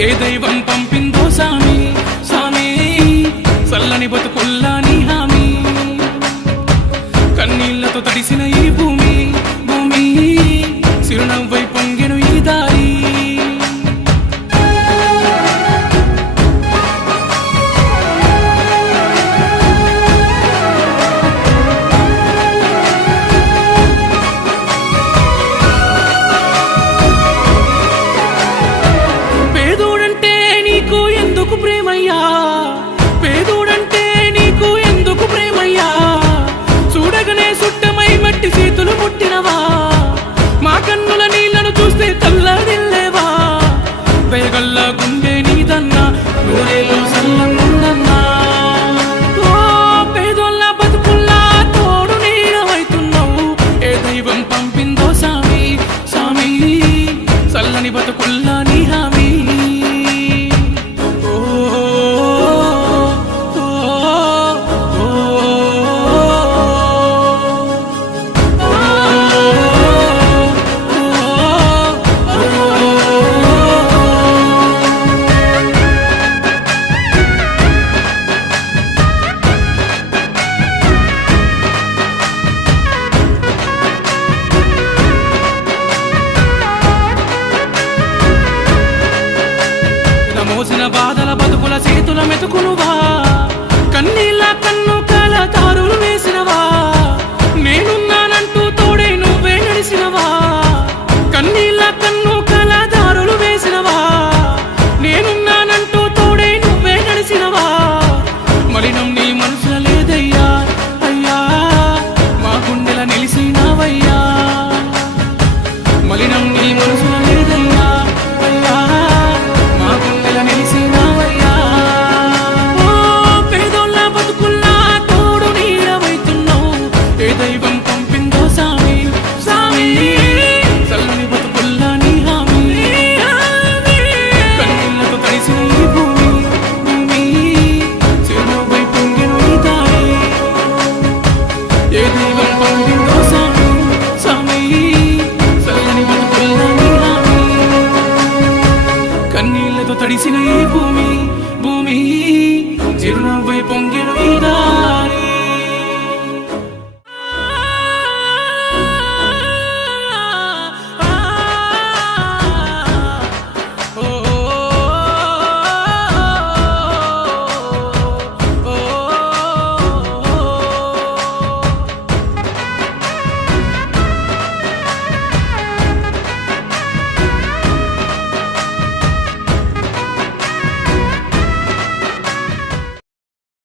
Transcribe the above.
ఏ దైవం పంపిందో సామి సామి చల్లని బతుకుల్లా నీ హామీ కన్నీళ్లతో తడిసిన ఈ భూమి భూమి చిరునవ్వై పొంగెను ఈ దారి పేదోడంటే నీకు ఎందుకు ప్రేమయ్యా పేదోడంటే నీకు ఎందుకు ప్రేమయ్యా చూడగనే సుట్టమై మట్టి చేతులు ముట్టినవా మా కన్నుల నీళ్లను చూస్తే తల్లడిల్లేవా వేగల్లా గుండె నీదన్నా నూరేలు సల్లంగుందన్నా ఓ పేదోళ్ళ బతుకుల్లా తోడు నీడవైతున్నావు ఏ దైవం పంపిందో సామి సామి చల్లని బతుకుల్లా నీ హామీ మోసిన బాధల బతుకుల చేతుల మెతుకునువా